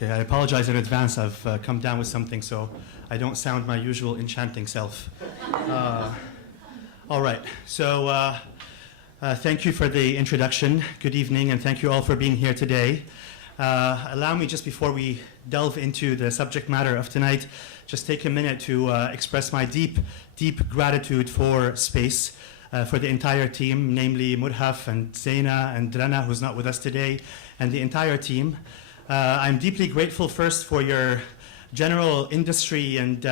Okay, I apologize in advance. I've come down with something, so I don't sound my usual enchanting self. All right, so thank you for the introduction. Good evening, and thank you all for being here today. Allow me, just before we delve into the subject matter of tonight, just take a minute to express my deep gratitude for space, for the entire team, namely Murhaf and Zaina and Drana, who's not with us today, and the entire team. I'm deeply grateful first for your general industry and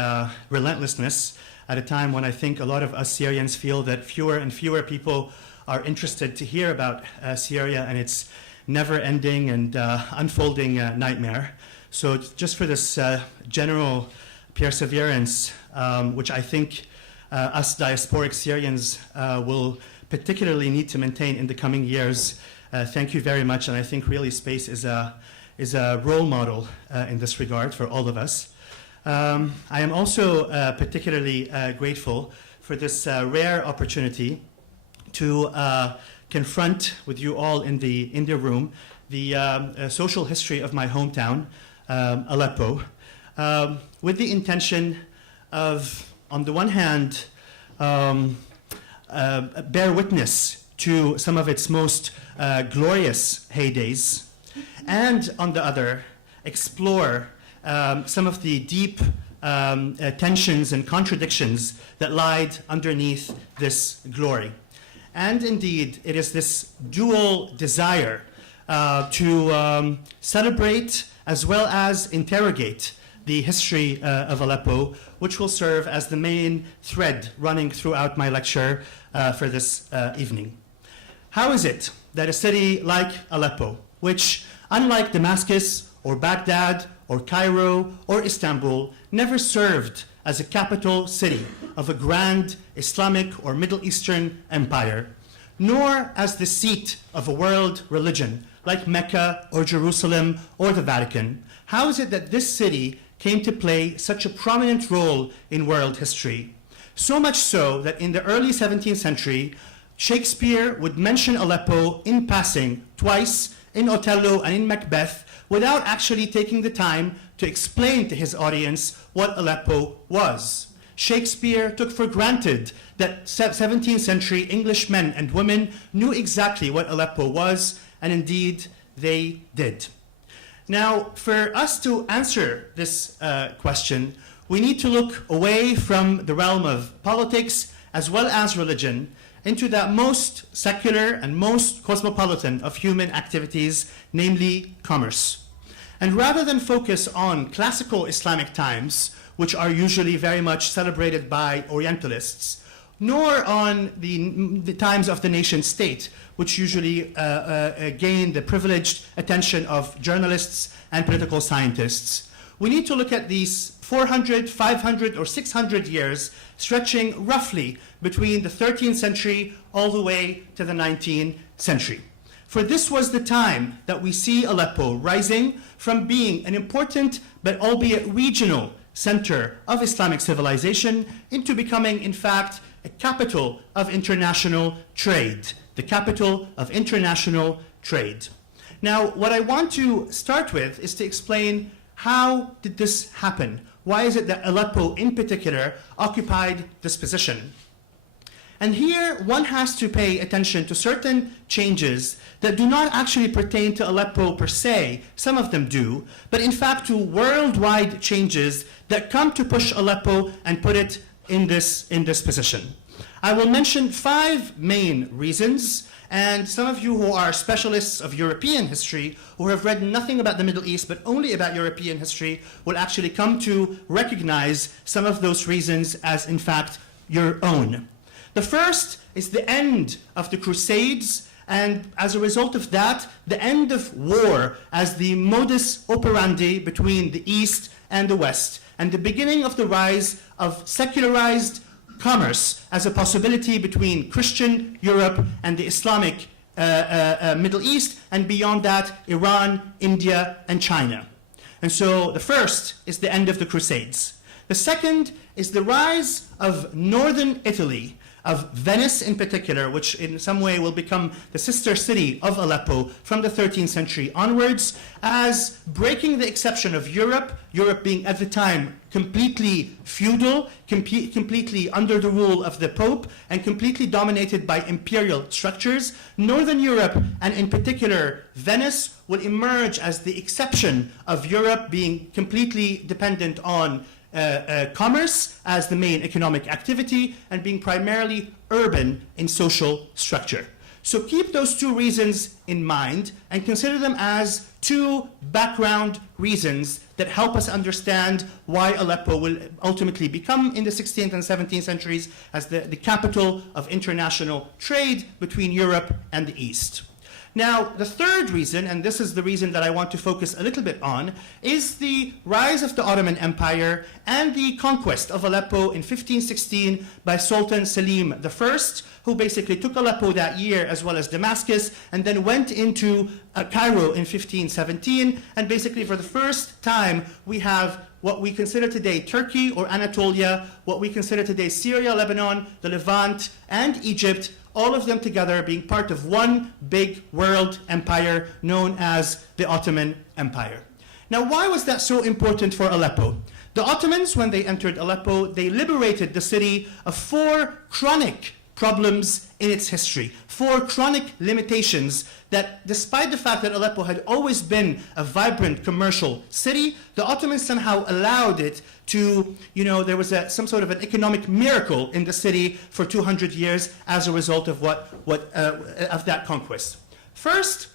relentlessness at a time when I think a lot of us Syrians feel that fewer and fewer people are interested to hear about Syria and its never-ending and unfolding nightmare. So just for this general perseverance, which I think us diasporic Syrians will particularly need to maintain in the coming years, thank you very much. And I think really space is a role model in this regard for all of us. I am also particularly grateful for this rare opportunity to confront with you all in the room the social history of my hometown, Aleppo, with the intention of, on the one hand, bear witness to some of its most glorious heydays, and on the other, explore some of the deep tensions and contradictions that lied underneath this glory. And indeed, it is this dual desire to celebrate as well as interrogate the history of Aleppo, which will serve as the main thread running throughout my lecture for this evening. How is it that a city like Aleppo, which, unlike Damascus or Baghdad or Cairo or Istanbul, never served as a capital city of a grand Islamic or Middle Eastern empire, nor as the seat of a world religion like Mecca or Jerusalem or the Vatican, how is it that this city came to play such a prominent role in world history? So much so that in the early 17th century, Shakespeare would mention Aleppo in passing twice in Othello and in Macbeth, without actually taking the time to explain to his audience what Aleppo was. Shakespeare took for granted that 17th century English men and women knew exactly what Aleppo was, and indeed they did. Now, for us to answer this question, we need to look away from the realm of politics as well as religion into that most secular and most cosmopolitan of human activities, namely commerce. And rather than focus on classical Islamic times, which are usually very much celebrated by Orientalists, nor on the times of the nation state, which usually gain the privileged attention of journalists and political scientists, we need to look at these 400, 500, or 600 years stretching roughly between the 13th century all the way to the 19th century. For this was the time that we see Aleppo rising from being an important but albeit regional center of Islamic civilization into becoming, in fact, a capital of international trade, the capital of international trade. Now, what I want to start with is to explain how did this happen? Why is it that Aleppo in particular occupied this position? And here one has to pay attention to certain changes that do not actually pertain to Aleppo per se, some of them do, but in fact to worldwide changes that come to push Aleppo and put it in this position. I will mention 5 main reasons, and some of you who are specialists of European history, who have read nothing about the Middle East but only about European history, will actually come to recognize some of those reasons as in fact your own. The first is the end of the Crusades, and as a result of that, the end of war as the modus operandi between the East and the West, and the beginning of the rise of secularized commerce as a possibility between Christian Europe and the Islamic Middle East, and beyond that, Iran, India, and China. And so the first is the end of the Crusades. The second is the rise of northern Italy, of Venice in particular, which in some way will become the sister city of Aleppo from the 13th century onwards, as breaking the exception of Europe, Europe being at the time completely feudal, completely under the rule of the Pope, and completely dominated by imperial structures. Northern Europe, and in particular Venice, will emerge as the exception of Europe being completely dependent on commerce as the main economic activity and being primarily urban in social structure. So keep those two reasons in mind and consider them as two background reasons that help us understand why Aleppo will ultimately become, in the 16th and 17th centuries, as the capital of international trade between Europe and the East. Now, the third reason, and this is the reason that I want to focus a little bit on, is the rise of the Ottoman Empire and the conquest of Aleppo in 1516 by Sultan Selim I, who basically took Aleppo that year as well as Damascus, and then went into Cairo in 1517, and basically for the first time we have what we consider today Turkey or Anatolia, what we consider today Syria, Lebanon, the Levant, and Egypt, all of them together being part of one big world empire known as the Ottoman Empire. Now, why was that so important for Aleppo? The Ottomans, when they entered Aleppo, they liberated the city of 4 chronic problems in its history, 4 chronic limitations that, despite the fact that Aleppo had always been a vibrant commercial city, the Ottomans somehow allowed it to, there was some sort of an economic miracle in the city for 200 years as a result of of that conquest. First,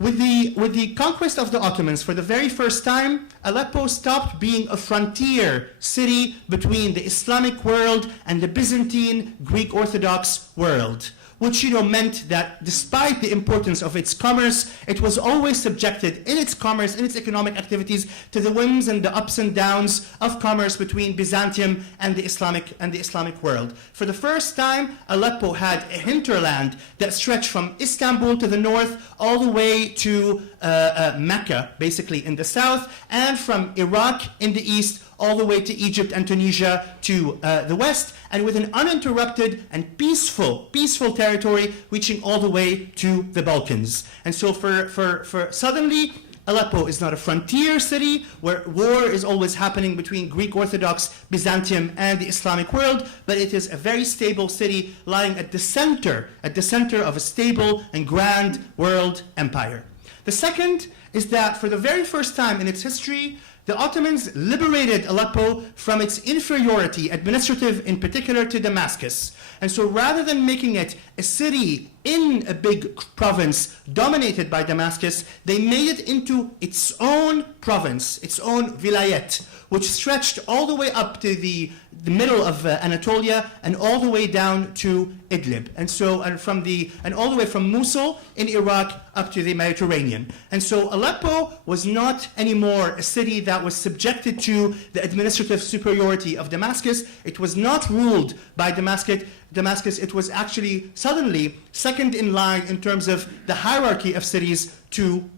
with the conquest of the Ottomans, for the very first time, Aleppo stopped being a frontier city between the Islamic world and the Byzantine Greek Orthodox world, which meant that despite the importance of its commerce, it was always subjected in its commerce, in its economic activities, to the whims and the ups and downs of commerce between Byzantium and the Islamic world. For the first time, Aleppo had a hinterland that stretched from Istanbul to the north all the way to Mecca, basically in the south, and from Iraq in the east all the way to Egypt and Tunisia to the west, and with an uninterrupted and peaceful territory reaching all the way to the Balkans. And so for suddenly, Aleppo is not a frontier city where war is always happening between Greek Orthodox, Byzantium, and the Islamic world, but it is a very stable city lying at the center of a stable and grand world empire. The second is that for the very first time in its history, the Ottomans liberated Aleppo from its inferiority, administrative in particular, to Damascus. And so rather than making it a city in a big province dominated by Damascus, they made it into its own province, its own vilayet, which stretched all the way up to the middle of Anatolia and all the way down to Idlib, and all the way from Mosul in Iraq up to the Mediterranean. And so Aleppo was not anymore a city that was subjected to the administrative superiority of Damascus. It was not ruled by Damascus. It was actually suddenly second in line in terms of the hierarchy of cities to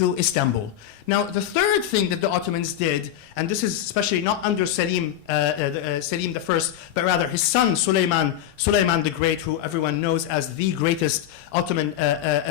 Istanbul. Now, the third thing that the Ottomans did, and this is especially not under Selim I, but rather his son Suleiman the Great, who everyone knows as the greatest Ottoman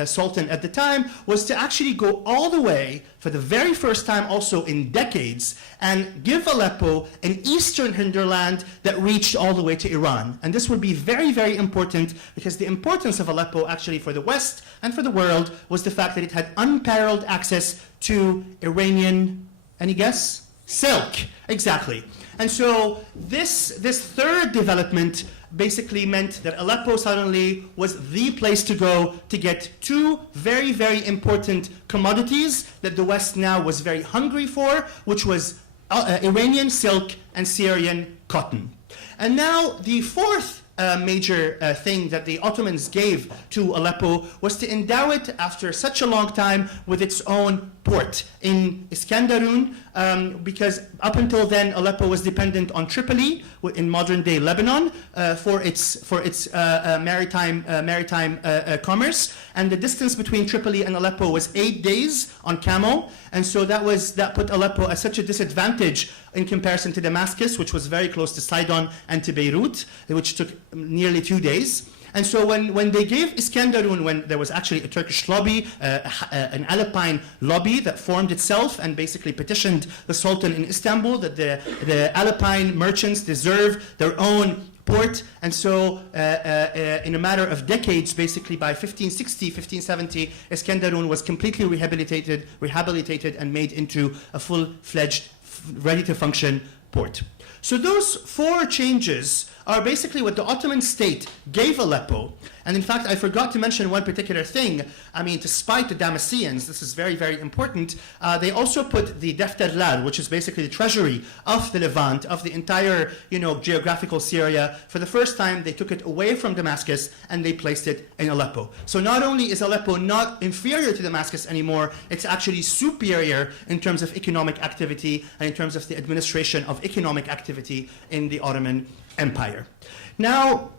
sultan at the time, was to actually go all the way, for the very first time also in decades, and give Aleppo an eastern hinterland that reached all the way to Iran. And this would be very, very important, because the importance of Aleppo actually for the West and for the world was the fact that it had unparalleled access to Iranian, any guess? Silk, exactly. And so this third development basically meant that Aleppo suddenly was the place to go to get 2 very, very important commodities that the West now was very hungry for, which was Iranian silk and Syrian cotton. And now the fourth major thing that the Ottomans gave to Aleppo was to endow it, after such a long time, with its own port in Iskenderun, because up until then Aleppo was dependent on Tripoli in modern-day Lebanon for its maritime commerce, and the distance between Tripoli and Aleppo was 8 days on camel, and so that put Aleppo at such a disadvantage in comparison to Damascus, which was very close to Sidon and to Beirut, which took nearly 2 days. And so when they gave Iskenderun, when there was actually a Turkish lobby, an Aleppine lobby that formed itself and basically petitioned the Sultan in Istanbul that the Aleppine merchants deserve their own port, and so in a matter of decades, basically by 1560, 1570, Iskenderun was completely rehabilitated and made into a full-fledged, ready-to-function port. So those 4 changes are basically what the Ottoman state gave Aleppo. And in fact, I forgot to mention one particular thing. I mean, despite the Damascenes, this is very, very important, they also put the Defterlar, which is basically the treasury of the Levant, of the entire, geographical Syria. For the first time, they took it away from Damascus and they placed it in Aleppo. So not only is Aleppo not inferior to Damascus anymore, it's actually superior in terms of economic activity and in terms of the administration of economic activity in the Ottoman Empire. Now,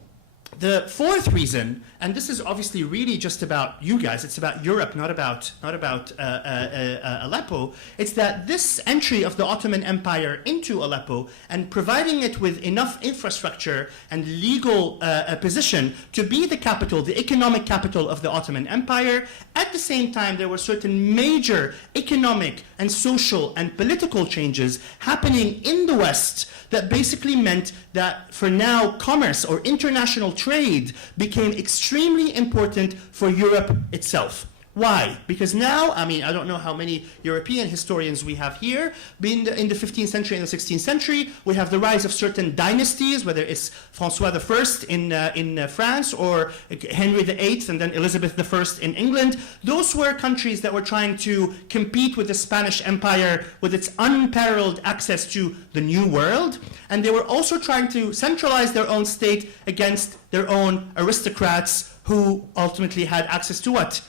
the 4th reason, and this is obviously really just about you guys, it's about Europe, not about Aleppo, it's that this entry of the Ottoman Empire into Aleppo and providing it with enough infrastructure and legal position to be the capital, the economic capital of the Ottoman Empire. At the same time, there were certain major economic and social and political changes happening in the West that basically meant that for now commerce or international trade became extremely important for Europe itself. Why? Because now, I mean, I don't know how many European historians we have here. In the 15th century and the 16th century, we have the rise of certain dynasties, whether it's François I in France or Henry VIII and then Elizabeth I in England. Those were countries that were trying to compete with the Spanish Empire with its unparalleled access to the New World. And they were also trying to centralize their own state against their own aristocrats who ultimately had access to what?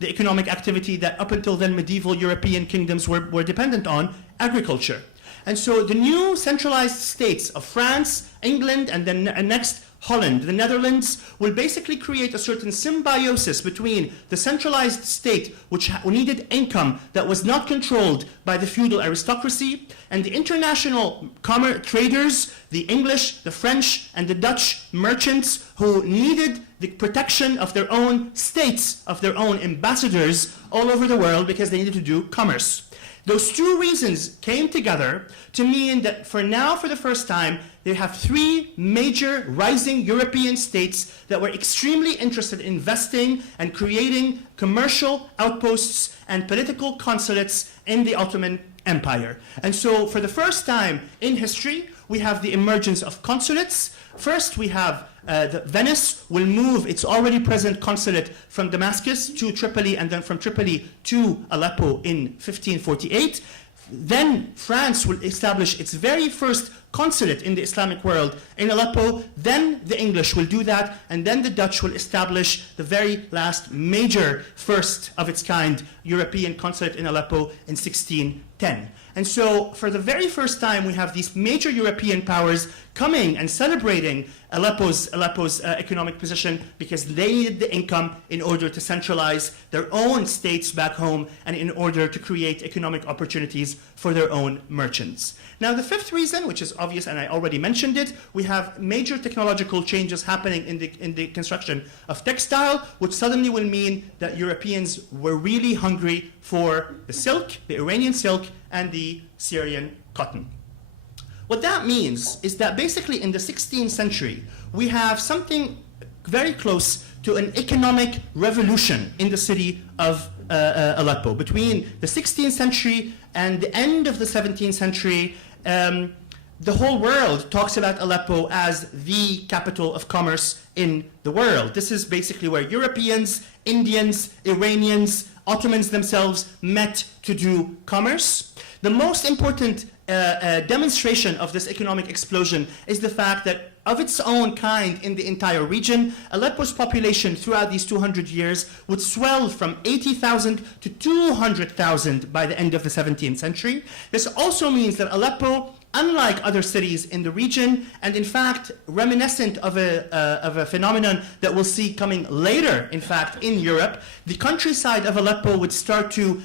The economic activity that up until then medieval European kingdoms were dependent on, agriculture. And so the new centralized states of France, England, and then next Holland, the Netherlands, will basically create a certain symbiosis between the centralized state, which needed income that was not controlled by the feudal aristocracy, and the international traders, the English, the French, and the Dutch merchants who needed the protection of their own states, of their own ambassadors all over the world because they needed to do commerce. Those 2 reasons came together to mean that for now, for the first time, they have 3 major rising European states that were extremely interested in investing and creating commercial outposts and political consulates in the Ottoman Empire. And so for the first time in history, we have the emergence of consulates. First, we have Venice will move its already present consulate from Damascus to Tripoli and then from Tripoli to Aleppo in 1548. Then France will establish its very first consulate in the Islamic world in Aleppo. Then the English will do that, and then the Dutch will establish the very last major, first of its kind, European consulate in Aleppo in 1610. And so for the very first time, we have these major European powers coming and celebrating Aleppo's economic position because they needed the income in order to centralize their own states back home and in order to create economic opportunities for their own merchants. Now, the 5th reason, which is obvious, and I already mentioned it, we have major technological changes happening in the construction of textile, which suddenly will mean that Europeans were really hungry for the silk, the Iranian silk, and the Syrian cotton. What that means is that basically in the 16th century, we have something very close to an economic revolution in the city of Aleppo. Between the 16th century and the end of the 17th century, the whole world talks about Aleppo as the capital of commerce in the world. This is basically where Europeans, Indians, Iranians, Ottomans themselves met to do commerce. The most important demonstration of this economic explosion is the fact that of its own kind in the entire region, Aleppo's population throughout these 200 years would swell from 80,000 to 200,000 by the end of the 17th century. This also means that Aleppo, unlike other cities in the region, and in fact reminiscent of a phenomenon that we'll see coming later, in fact, in Europe, the countryside of Aleppo would start to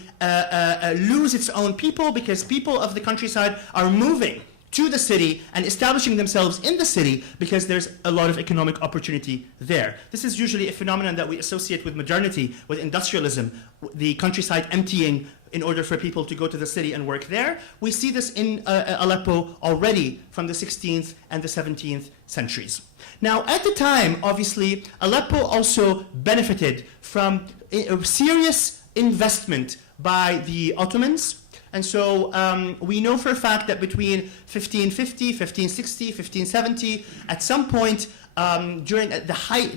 lose its own people, because people of the countryside are moving to the city and establishing themselves in the city because there's a lot of economic opportunity there. This is usually a phenomenon that we associate with modernity, with industrialism, the countryside emptying in order for people to go to the city and work there. We see this in Aleppo already from the 16th and the 17th centuries. Now, at the time, obviously, Aleppo also benefited from a serious investment by the Ottomans. And so we know for a fact that between 1550, 1560, 1570, at some point during the height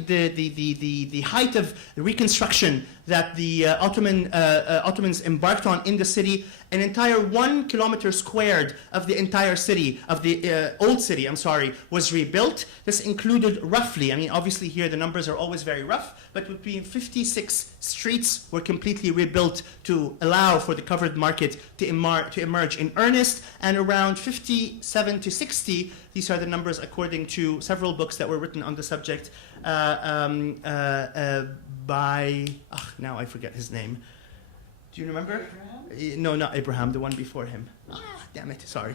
of the reconstruction that the Ottomans embarked on in the city, an entire 1 kilometer squared of the entire city, of the old city, was rebuilt. This included roughly, I mean, obviously here the numbers are always very rough, but between 56 streets were completely rebuilt to allow for the covered market to emerge in earnest, and around 57 to 60, these are the numbers according to several books that were written on the subject by, now I forget his name. Do you remember? Abraham? No, not Abraham, the one before him. Damn it, sorry.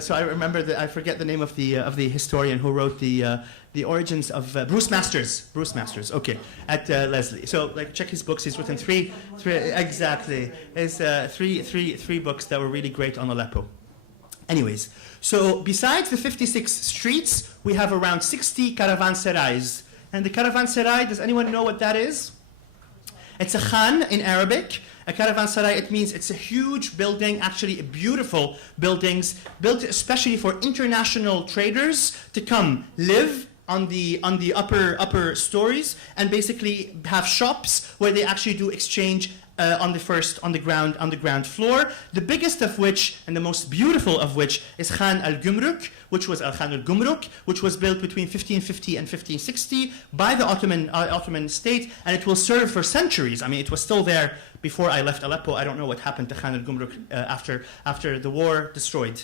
So I remember I forget the name of the historian who wrote the origins of Bruce Masters. Bruce Masters, okay, at Lesley. So like check his books. He's written three exactly. There's three books that were really great on Aleppo. Anyways, so besides the 56 streets, we have around 60 caravanserais. And the caravanserai, does anyone know what that is? It's a khan in Arabic. A caravanserai, it means it's a huge building, actually beautiful buildings, built especially for international traders to come live on the upper stories and basically have shops where they actually do exchange on the ground floor. The biggest of which and the most beautiful of which is Khan al-Gumruk, which was Khan al-Gumruk, which was built between 1550 and 1560 by the Ottoman state, and it will serve for centuries. I mean, it was still there before I left Aleppo. I don't know what happened to Khan al-Gumruk after the war destroyed.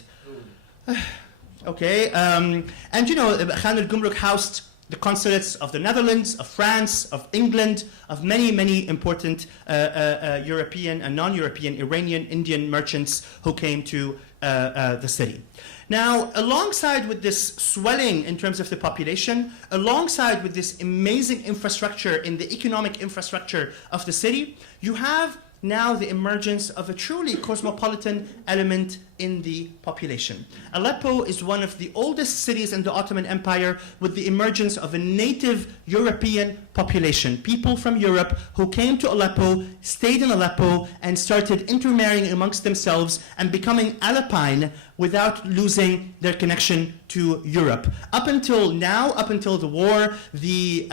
Okay, and you know, Khan al-Gumruk housed the consulates of the Netherlands, of France, of England, of many important European and non-European, Iranian, Indian merchants who came to the city. Now, alongside with this swelling in terms of the population, alongside with this amazing infrastructure in the economic infrastructure of the city, you have now the emergence of a truly cosmopolitan element in the population. Aleppo is one of the oldest cities in the Ottoman Empire with the emergence of a native European population. People from Europe who came to Aleppo, stayed in Aleppo, and started intermarrying amongst themselves and becoming Aleppine without losing their connection to Europe. Up until now, up until the war, the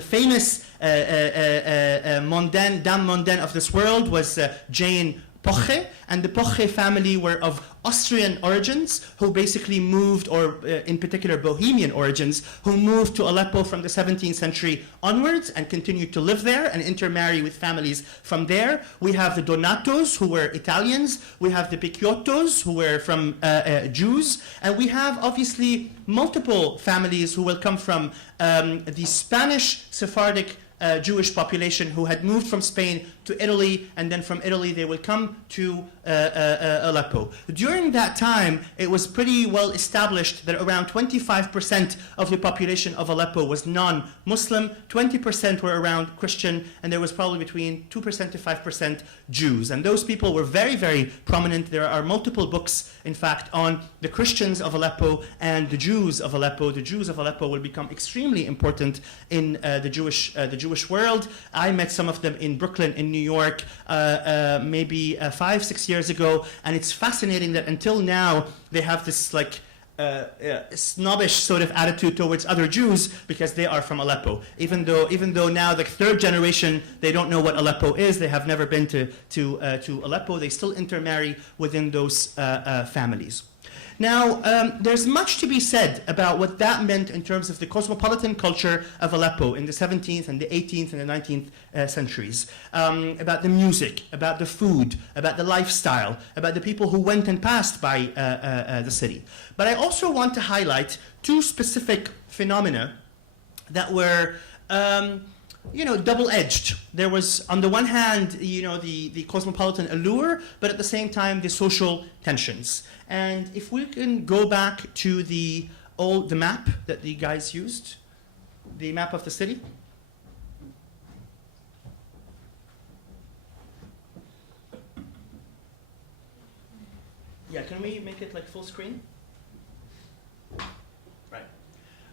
famous dame mondaine of this world was Jane Poche, and the Poche family were of Austrian origins who basically moved, or in particular Bohemian origins, who moved to Aleppo from the 17th century onwards and continued to live there and intermarry with families from there. We have the Donatos, who were Italians. We have the Picciottos, who were from Jews. And we have obviously multiple families who will come from the Spanish Sephardic Jewish population who had moved from Spain to Italy, and then from Italy they will come to Aleppo. During that time, it was pretty well established that around 25% of the population of Aleppo was non-Muslim, 20% were around Christian, and there was probably between 2% to 5% Jews. And those people were very prominent. There are multiple books, in fact, on the Christians of Aleppo and the Jews of Aleppo. The Jews of Aleppo will become extremely important in the Jewish world. I met some of them in Brooklyn, in New York, maybe 5-6 years ago, and it's fascinating that until now they have this like snobbish sort of attitude towards other Jews because they are from Aleppo. Even though now the third generation, they don't know what Aleppo is, they have never been to Aleppo, they still intermarry within those families. Now, there's much to be said about what that meant in terms of the cosmopolitan culture of Aleppo in the 17th and the 18th and the 19th centuries, about the music, about the food, about the lifestyle, about the people who went and passed by the city. But I also want to highlight two specific phenomena that were double-edged. There was, on the one hand, the cosmopolitan allure, but at the same time, the social tensions. And if we can go back to the map that the guys used, the map of the city. Yeah, can we make it like full screen? Right.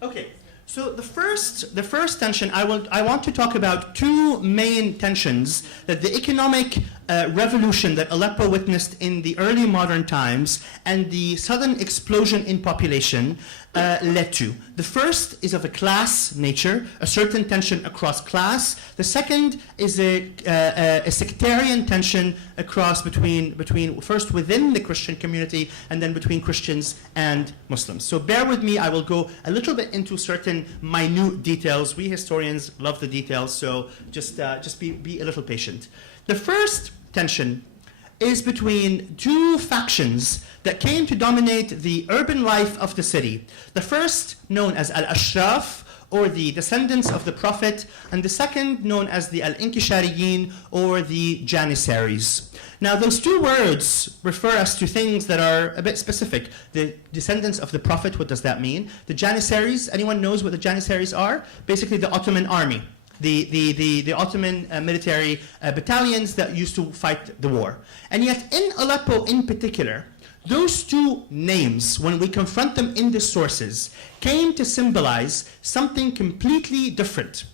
Okay. So the first tension, I want to talk about two main tensions that the economic revolution that Aleppo witnessed in the early modern times and the sudden explosion in population led to. The first is of a class nature, a certain tension across class. The second is a sectarian tension across between first within the Christian community and then between Christians and Muslims. So bear with me, I will go a little bit into certain minute details. We historians love the details, so just be a little patient. The first tension is between two factions that came to dominate the urban life of the city. The first, known as Al-Ashraf, or the descendants of the Prophet, and the second, known as the Al-Inkishariyin, or the Janissaries. Now, those two words refer us to things that are a bit specific. The descendants of the Prophet, what does that mean? The Janissaries, anyone knows what the Janissaries are? Basically, the Ottoman army. The Ottoman military battalions that used to fight the war. And yet in Aleppo in particular, those two names, when we confront them in the sources, came to symbolize something completely different.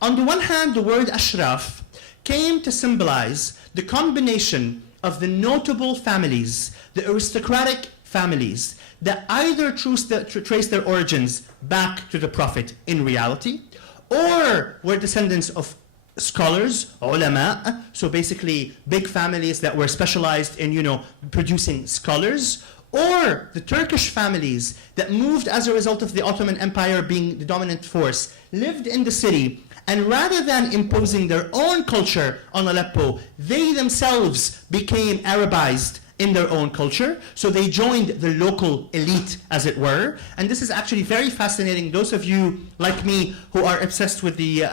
On the one hand, the word Ashraf came to symbolize the combination of the notable families, the aristocratic families, that either trace their origins back to the Prophet in reality, or were descendants of scholars, ulama, so basically big families that were specialized in, producing scholars, or the Turkish families that moved as a result of the Ottoman Empire being the dominant force, lived in the city, and rather than imposing their own culture on Aleppo, they themselves became Arabized in their own culture, so they joined the local elite, as it were. And this is actually very fascinating. Those of you like me who are obsessed with the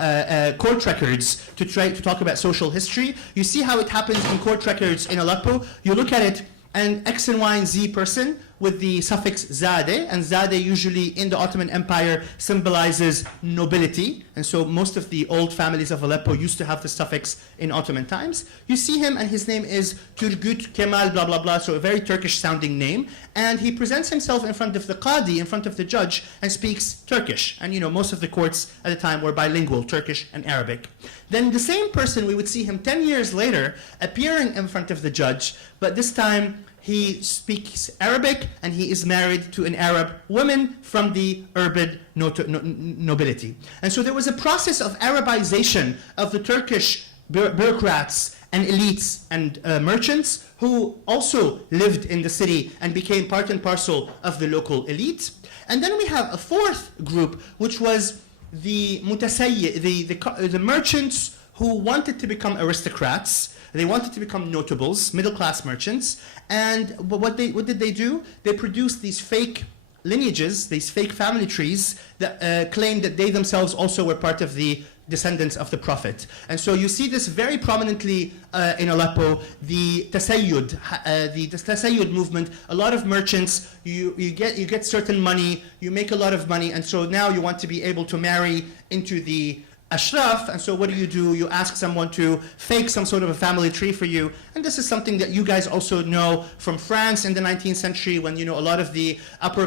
court records to try to talk about social history, you see how it happens in court records in Aleppo. You look at it, and X and Y and Z person with the suffix Zadeh, and Zadeh usually in the Ottoman Empire symbolizes nobility, and so most of the old families of Aleppo used to have the suffix in Ottoman times. You see him, and his name is Turgut Kemal blah blah blah, so a very Turkish sounding name, and he presents himself in front of the Qadi, in front of the judge, and speaks Turkish, and most of the courts at the time were bilingual, Turkish and Arabic. Then the same person, we would see him 10 years later appearing in front of the judge, but this time he speaks Arabic, and he is married to an Arab woman from the urban nobility. And so there was a process of Arabization of the Turkish bureaucrats and elites and merchants who also lived in the city and became part and parcel of the local elite. And then we have a fourth group, which was the the merchants who wanted to become aristocrats. They wanted to become notables, middle-class merchants, and what did they do? They produced these fake lineages, these fake family trees that claimed that they themselves also were part of the descendants of the Prophet. And so you see this very prominently in Aleppo, the Tasayyud movement. A lot of merchants, you get certain money, you make a lot of money, and so now you want to be able to marry into the Ashraf, and so what do? You ask someone to fake some sort of a family tree for you, and this is something that you guys also know from France in the 19th century, when a lot of the upper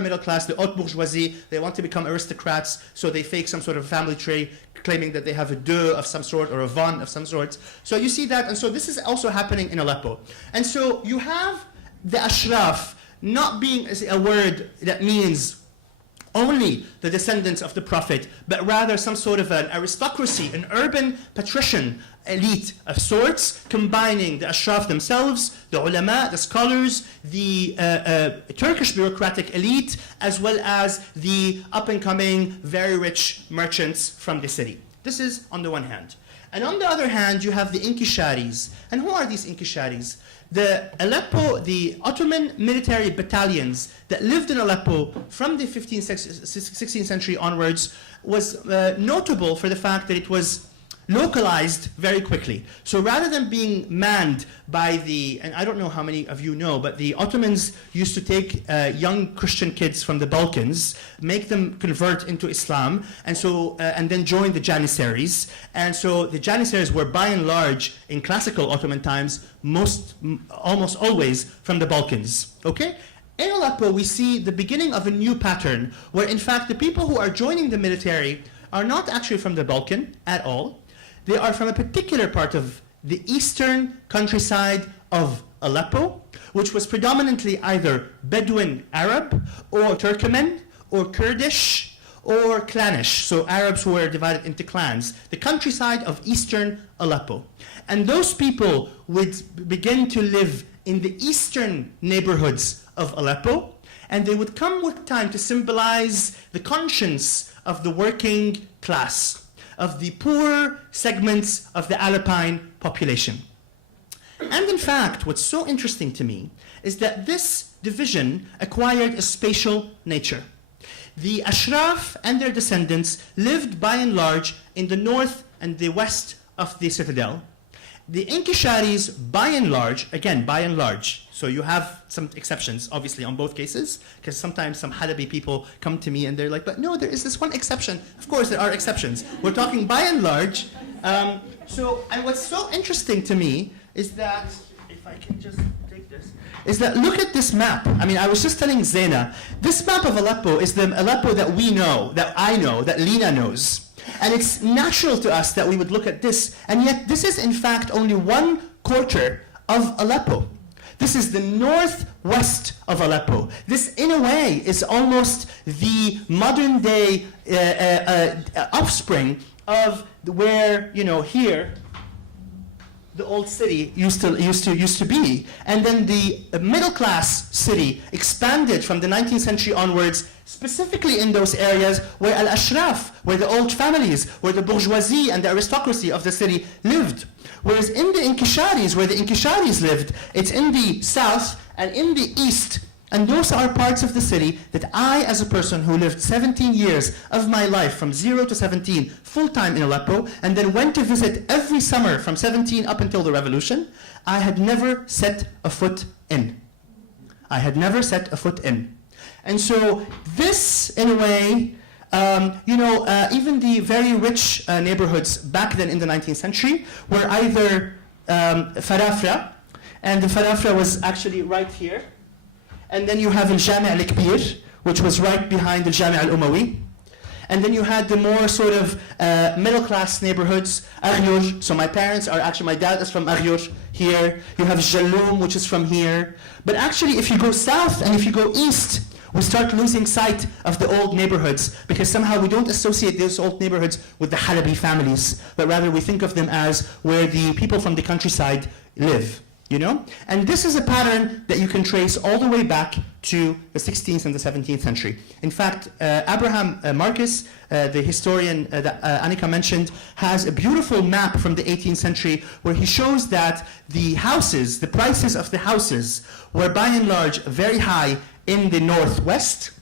middle class, the haute bourgeoisie, they want to become aristocrats, so they fake some sort of family tree, claiming that they have a deux of some sort or a van of some sort. So you see that, and so this is also happening in Aleppo. And so you have the Ashraf not being a word that means only the descendants of the Prophet, but rather some sort of an aristocracy, an urban patrician elite of sorts, combining the ashraf themselves, the ulama, the scholars, the Turkish bureaucratic elite, as well as the up-and-coming, very rich merchants from the city. This is on the one hand. And on the other hand, you have the Inkisharis. And who are these Inkisharis? The Ottoman military battalions that lived in Aleppo from the 16th century onwards was notable for the fact that it was localized very quickly. So rather than being manned by and I don't know how many of you know, but the Ottomans used to take young Christian kids from the Balkans, make them convert into Islam, and then join the Janissaries. And so the Janissaries were by and large, in classical Ottoman times, almost always from the Balkans. Okay? In Aleppo, we see the beginning of a new pattern, where in fact the people who are joining the military are not actually from the Balkan at all. They are from a particular part of the eastern countryside of Aleppo, which was predominantly either Bedouin Arab, or Turkmen, or Kurdish, or clannish, so Arabs who were divided into clans, the countryside of eastern Aleppo. And those people would begin to live in the eastern neighborhoods of Aleppo, and they would come with time to symbolize the conscience of the working class, of the poor segments of the Aleppine population. And in fact, what's so interesting to me is that this division acquired a spatial nature. The Ashraf and their descendants lived by and large in the north and the west of the citadel. The Inkisharis, by and large, again, by and large, so you have some exceptions, obviously, on both cases, because sometimes some Halabi people come to me and they're like, but no, there is this one exception. Of course, there are exceptions. We're talking by and large. And what's so interesting to me is that, if I can just take this, is that look at this map. I mean, I was just telling Zaina, this map of Aleppo is the Aleppo that we know, that I know, that Lina knows. And it's natural to us that we would look at this, and yet this is in fact only 1/4 of Aleppo. This is the northwest of Aleppo. This, in a way, is almost the modern day offspring of where, here, the old city used to be. And then the middle class city expanded from the 19th century onwards, specifically in those areas where al-ashraf, where the old families, where the bourgeoisie and the aristocracy of the city lived. Whereas in the Inkisharis, where the Inkisharis lived, it's in the south and in the east. And those are parts of the city that I, as a person who lived 17 years of my life, from 0 to 17, full-time in Aleppo, and then went to visit every summer from 17 up until the revolution, I had never set a foot in. I had never set a foot in. And so this, in a way, even the very rich neighborhoods back then in the 19th century were either Farafra, and the Farafra was actually right here. And then you have al-Jami' al-Kbir, which was right behind the Jami' al-Umawi. And then you had the more sort of middle-class neighborhoods, Aghyur. So my dad is from Aghyur here. You have Jalloum, which is from here. But actually, if you go south and if you go east, we start losing sight of the old neighborhoods, because somehow we don't associate those old neighborhoods with the Halabi families, but rather we think of them as where the people from the countryside live. And this is a pattern that you can trace all the way back to the 16th and the 17th century. In fact, Abraham Marcus, the historian that Annika mentioned, has a beautiful map from the 18th century where he shows that the prices of the houses were by and large very high in the northwest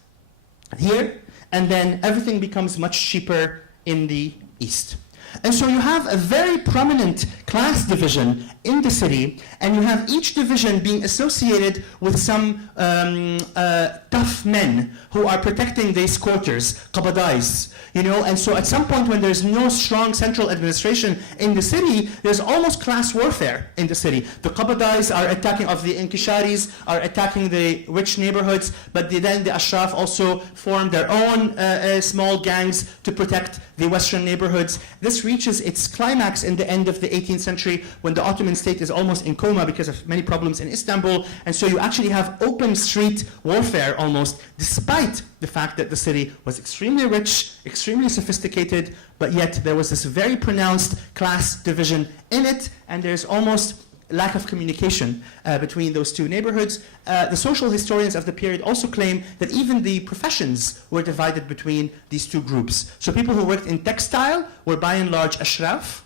here, and then everything becomes much cheaper in the east. And so you have a very prominent class division in the city, and you have each division being associated with some tough men who are protecting these quarters, qabadais, and so at some point when there's no strong central administration in the city, there's almost class warfare in the city. The qabadais are attacking, the Inkisharis are attacking the rich neighborhoods, but then the Ashraf also form their own small gangs to protect the western neighborhoods. This this reaches its climax in the end of the 18th century when the Ottoman state is almost in coma because of many problems in Istanbul. And so you actually have open street warfare almost, despite the fact that the city was extremely rich, extremely sophisticated, but yet there was this very pronounced class division in it, and there's almost lack of communication between those two neighborhoods. The social historians of the period also claim that even the professions were divided between these two groups. So people who worked in textile were by and large ashraf.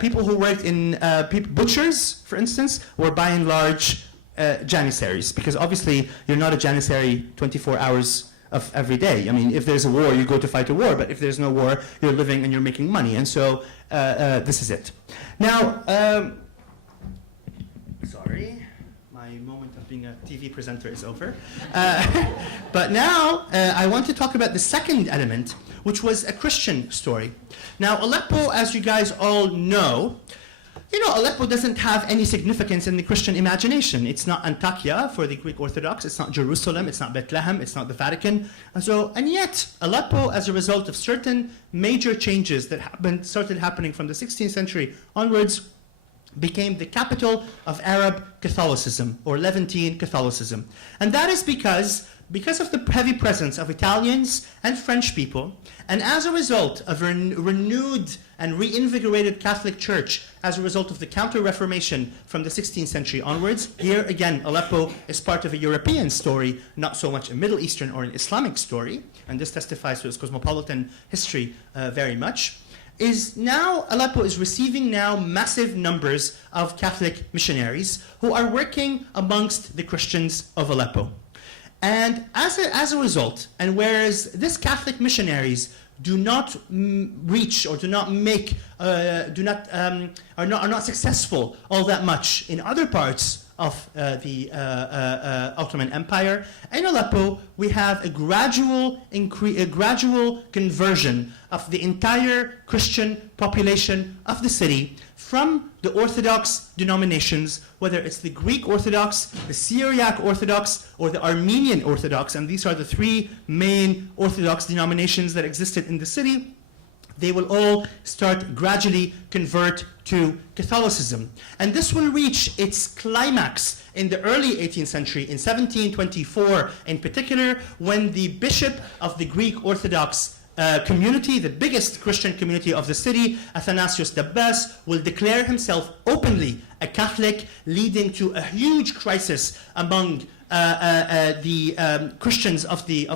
People who worked in butchers, for instance, were by and large janissaries, because obviously you're not a janissary 24 hours of every day. I mean, if there's a war, you go to fight a war, but if there's no war, you're living and you're making money. And so this is it. Now, sorry, my moment of being a TV presenter is over. But now I want to talk about the second element, which was a Christian story. Now, Aleppo, as you guys all know, Aleppo doesn't have any significance in the Christian imagination. It's not Antakya for the Greek Orthodox, it's not Jerusalem, it's not Bethlehem, it's not the Vatican. And yet, Aleppo, as a result of certain major changes that started happening from the 16th century onwards, became the capital of Arab Catholicism, or Levantine Catholicism. And that is because of the heavy presence of Italians and French people, and as a result of a renewed and reinvigorated Catholic Church as a result of the Counter-Reformation from the 16th century onwards. Here again, Aleppo is part of a European story, not so much a Middle Eastern or an Islamic story, and this testifies to its cosmopolitan history very much. Aleppo is receiving now massive numbers of Catholic missionaries who are working amongst the Christians of Aleppo. And as a result, and whereas these Catholic missionaries do not reach or are not successful all that much in other parts of the Ottoman Empire, in Aleppo we have a gradual conversion of the entire Christian population of the city from the Orthodox denominations, whether it's the Greek Orthodox, the Syriac Orthodox, or the Armenian Orthodox, and these are the three main Orthodox denominations that existed in the city. They will all start gradually convert to Catholicism. And this will reach its climax in the early 18th century, in 1724 in particular, when the bishop of the Greek Orthodox community, the biggest Christian community of the city, Athanasius Dabbas, will declare himself openly a Catholic, leading to a huge crisis among the Christians of the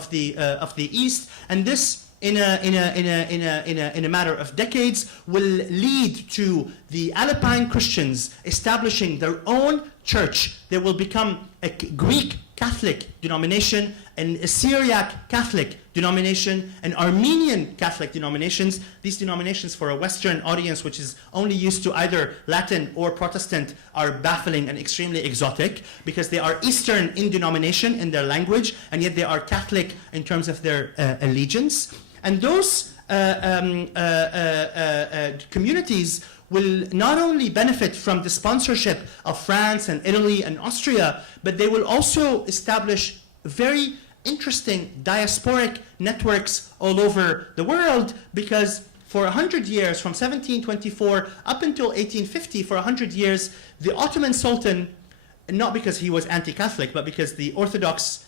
East. And this, in a matter of decades, will lead to the Aleppine Christians establishing their own church. They will become a Greek Catholic denomination, a Syriac Catholic denomination, an Armenian Catholic denominations. These denominations, for a Western audience which is only used to either Latin or Protestant, are baffling and extremely exotic because they are Eastern in denomination in their language, and yet they are Catholic in terms of their allegiance. And those communities will not only benefit from the sponsorship of France and Italy and Austria, but they will also establish very interesting diasporic networks all over the world, because for 100 years, from 1724 up until 1850, for 100 years, the Ottoman Sultan, not because he was anti-Catholic, but because the Orthodox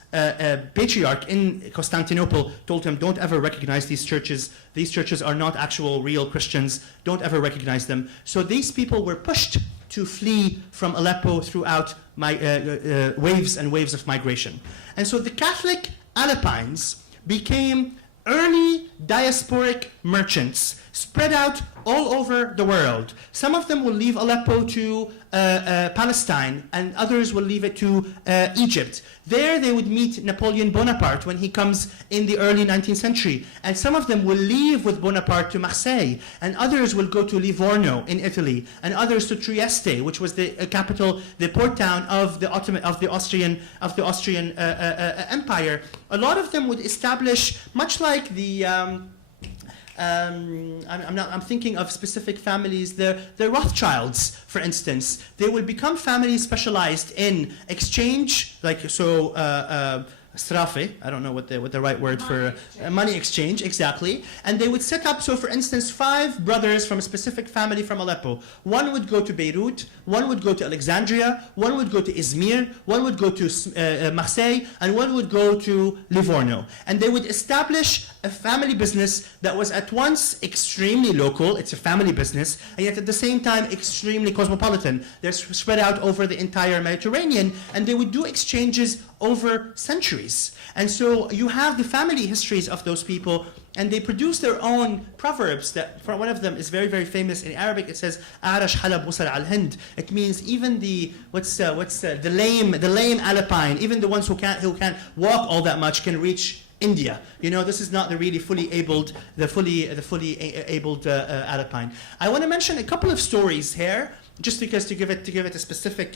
patriarch in Constantinople told him, don't ever recognize these churches. These churches are not actual real Christians. Don't ever recognize them. So these people were pushed to flee from Aleppo throughout waves and waves of migration. And so the Catholic Aleppines became early diasporic merchants spread out all over the world. Some of them will leave Aleppo to Palestine, and others will leave it to Egypt. There they would meet Napoleon Bonaparte when he comes in the early 19th century. And some of them will leave with Bonaparte to Marseille, and others will go to Livorno in Italy, and others to Trieste, which was the capital, the port town of the Austrian Empire. A lot of them would establish, much like the I'm thinking of specific families. The Rothschilds, for instance, they will become families specialized in exchange, like so. strafe, I don't know what the right word for money exchange, exactly. And they would set up, so for instance, 5 brothers from a specific family from Aleppo. One would go to Beirut, one would go to Alexandria, one would go to Izmir, one would go to Marseille, and one would go to Livorno. And they would establish a family business that was at once extremely local, it's a family business, and yet at the same time extremely cosmopolitan. They're spread out over the entire Mediterranean, and they would do exchanges over centuries. And so you have the family histories of those people, and they produce their own proverbs. That for one of them is very, very famous in Arabic. It says "Arash halab wasal al Hind." It means even the lame Alpine, even the ones who can't walk all that much, can reach India. You know, this is not the really fully abled Alpine. I want to mention a couple of stories here, just because to give it a specific.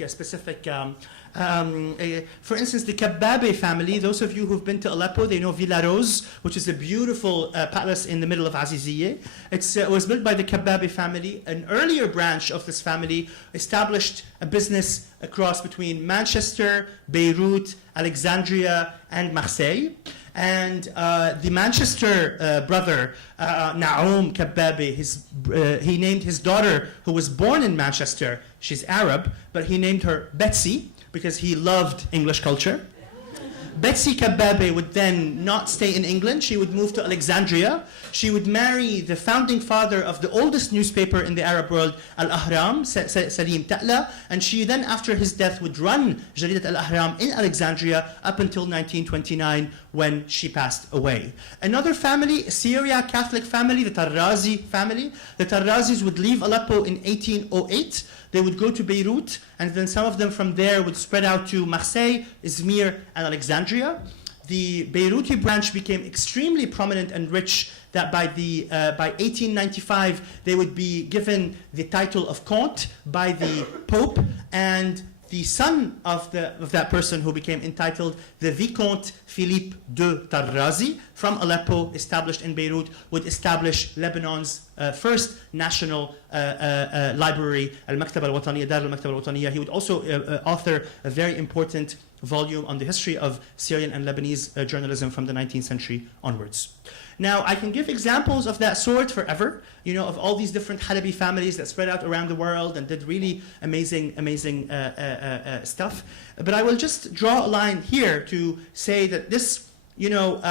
For instance, the Kabbabe family. Those of you who've been to Aleppo, they know Villa Rose, which is a beautiful palace in the middle of Aziziyeh. It was built by the Kabbabe family. An earlier branch of this family established a business across between Manchester, Beirut, Alexandria, and Marseille. And the Manchester brother, Naum Kabbabe, he named his daughter, who was born in Manchester, she's Arab, but he named her Betsy because he loved English culture. Betsy Kabbabe would then not stay in England. She would move to Alexandria. She would marry the founding father of the oldest newspaper in the Arab world, Al-Ahram, Salim Ta'la, and she then, after his death, would run Jaridat Al-Ahram in Alexandria up until 1929, when she passed away. Another family, a Syria Catholic family, the Tarrazi family. The Tarrazis would leave Aleppo in 1808. They would go to Beirut, and then some of them from there would spread out to Marseille, Izmir, and Alexandria. The Beiruti branch became extremely prominent and rich, that by 1895 they would be given the title of Comte by the Pope, and the son of that person who became entitled the Vicomte Philippe de Tarrazi from Aleppo, established in Beirut, would establish Lebanon's first national library, Al-Maktab al-Wataniya, Dar al-Maktab al-Wataniya. He would also author a very important volume on the history of Syrian and Lebanese journalism from the 19th century onwards. Now, I can give examples of that sort forever, you know, of all these different Halabi families that spread out around the world and did really amazing stuff. But I will just draw a line here to say that this, you know,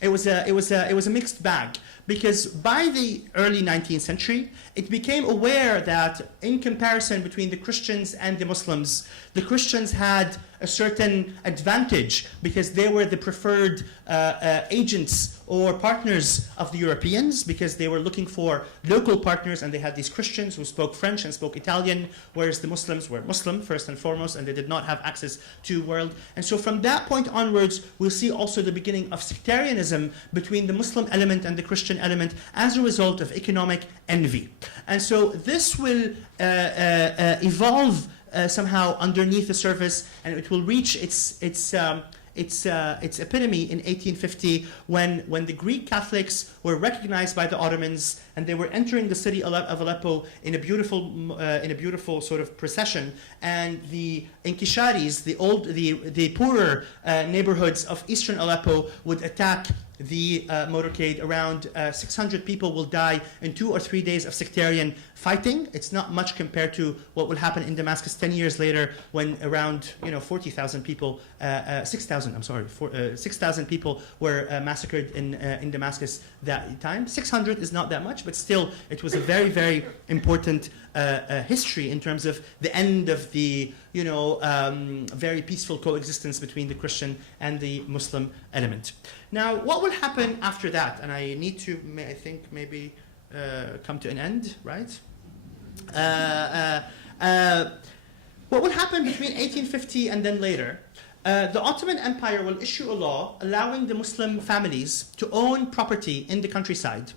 it was a mixed bag, because by the early 19th century, it became aware that in comparison between the Christians and the Muslims, the Christians had a certain advantage because they were the preferred agents or partners of the Europeans, because they were looking for local partners, and they had these Christians who spoke French and spoke Italian, whereas the Muslims were Muslim first and foremost, and they did not have access to the world. And so from that point onwards, we'll see also the beginning of sectarianism between the Muslim element and the Christian element as a result of economic envy. And so this will evolve somehow underneath the surface, and it will reach its epitome in 1850 when the Greek Catholics were recognized by the Ottomans, and they were entering the city of Aleppo in a beautiful sort of procession, and the Inkisharis, the poorer neighborhoods of eastern Aleppo, would attack the motorcade. Around 600 people will die in 2 or 3 days of sectarian fighting. It's not much compared to what will happen in Damascus 10 years later, when around 40,000 people, 6,000 people were massacred in Damascus that time. 600 is not that much, but still it was a very, very important history in terms of the end of the very peaceful coexistence between the Christian and the Muslim element. Now, what will happen after that? And I need to, I think, maybe come to an end, right? What will happen between 1850 and then later? The Ottoman Empire will issue a law allowing the Muslim families to own property in the countryside.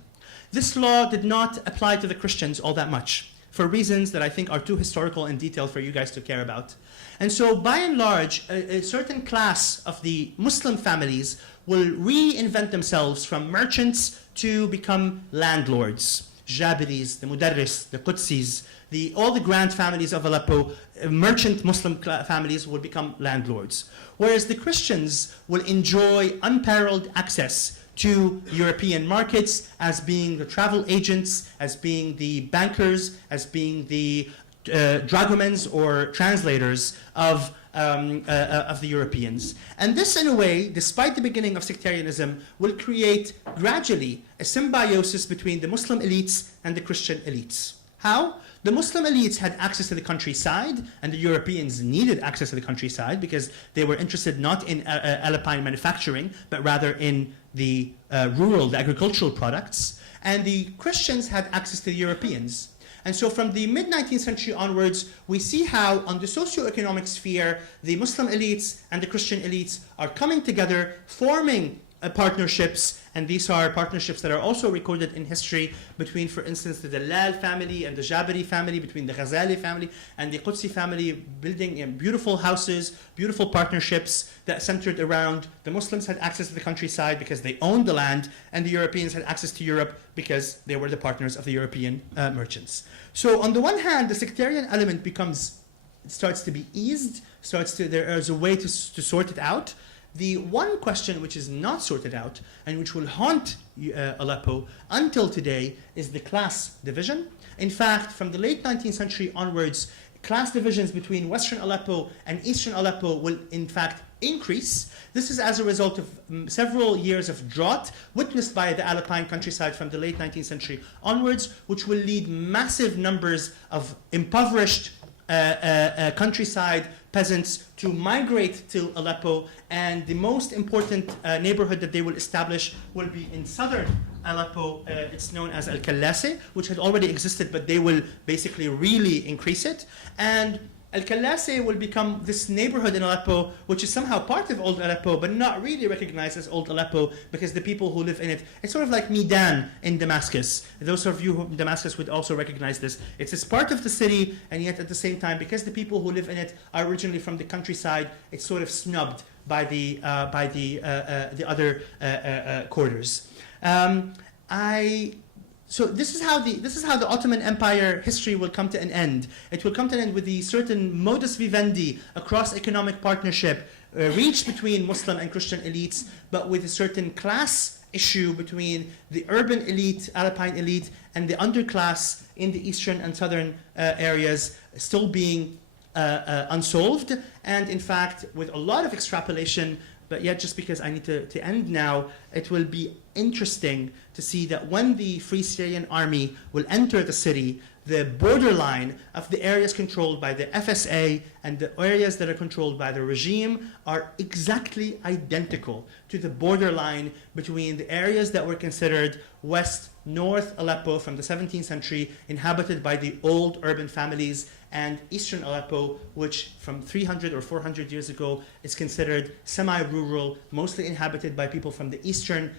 This law did not apply to the Christians all that much, for reasons that I think are too historical and detailed for you guys to care about. And so, by and large, a certain class of the Muslim families will reinvent themselves from merchants to become landlords. Jabiris, the Mudarris, the Qudsis, all the grand families of Aleppo, merchant Muslim families will become landlords. Whereas the Christians will enjoy unparalleled access to European markets as being the travel agents, as being the bankers, as being the dragomans or translators of the Europeans. And this, in a way, despite the beginning of sectarianism, will create gradually a symbiosis between the Muslim elites and the Christian elites. How? The Muslim elites had access to the countryside, and the Europeans needed access to the countryside because they were interested not in Alpine manufacturing, but rather in the rural, the agricultural products. And the Christians had access to the Europeans. And so from the mid-19th century onwards, we see how on the socio-economic sphere, the Muslim elites and the Christian elites are coming together, forming partnerships, and these are partnerships that are also recorded in history between, for instance, the Dalal family and the Jabari family, between the Ghazali family and the Qudsi family, building beautiful houses, beautiful partnerships that centered around the Muslims had access to the countryside because they owned the land, and the Europeans had access to Europe because they were the partners of the European merchants. So on the one hand, the sectarian element starts to be eased, there is a way to sort it out. The one question which is not sorted out and which will haunt Aleppo until today is the class division. In fact, from the late 19th century onwards, class divisions between Western Aleppo and Eastern Aleppo will in fact increase. This is as a result of several years of drought witnessed by the Alpine countryside from the late 19th century onwards, which will lead massive numbers of impoverished countryside peasants to migrate to Aleppo, and the most important neighborhood that they will establish will be in southern Aleppo. It's known as Al-Kalase, which had already existed, but they will basically really increase it. And Al-Kalase will become this neighborhood in Aleppo, which is somehow part of Old Aleppo, but not really recognized as Old Aleppo because the people who live in it, it's sort of like Midan in Damascus. Those of you in Damascus would also recognize this. It's this part of the city, and yet at the same time, because the people who live in it are originally from the countryside, it's sort of snubbed by the other quarters. So this is how the Ottoman Empire history will come to an end. It will come to an end with the certain modus vivendi, a cross-economic partnership reached between Muslim and Christian elites, but with a certain class issue between the urban elite, Alpine elite, and the underclass in the eastern and southern areas still being unsolved. And in fact, with a lot of extrapolation, but yet just because I need to end now, it will be interesting to see that when the Free Syrian Army will enter the city, the borderline of the areas controlled by the FSA and the areas that are controlled by the regime are exactly identical to the borderline between the areas that were considered North Aleppo from the 17th century, inhabited by the old urban families, and Eastern Aleppo, which from 300 or 400 years ago is considered semi-rural, mostly inhabited by people from the eastern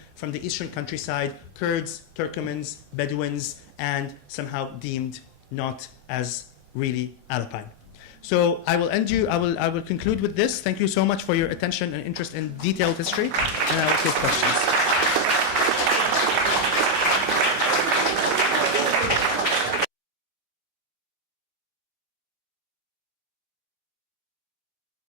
countryside, Kurds, Turkomans, Bedouins, and somehow deemed not as really Alpine. So I will conclude with this. Thank you so much for your attention and interest in detailed history, and I will take questions.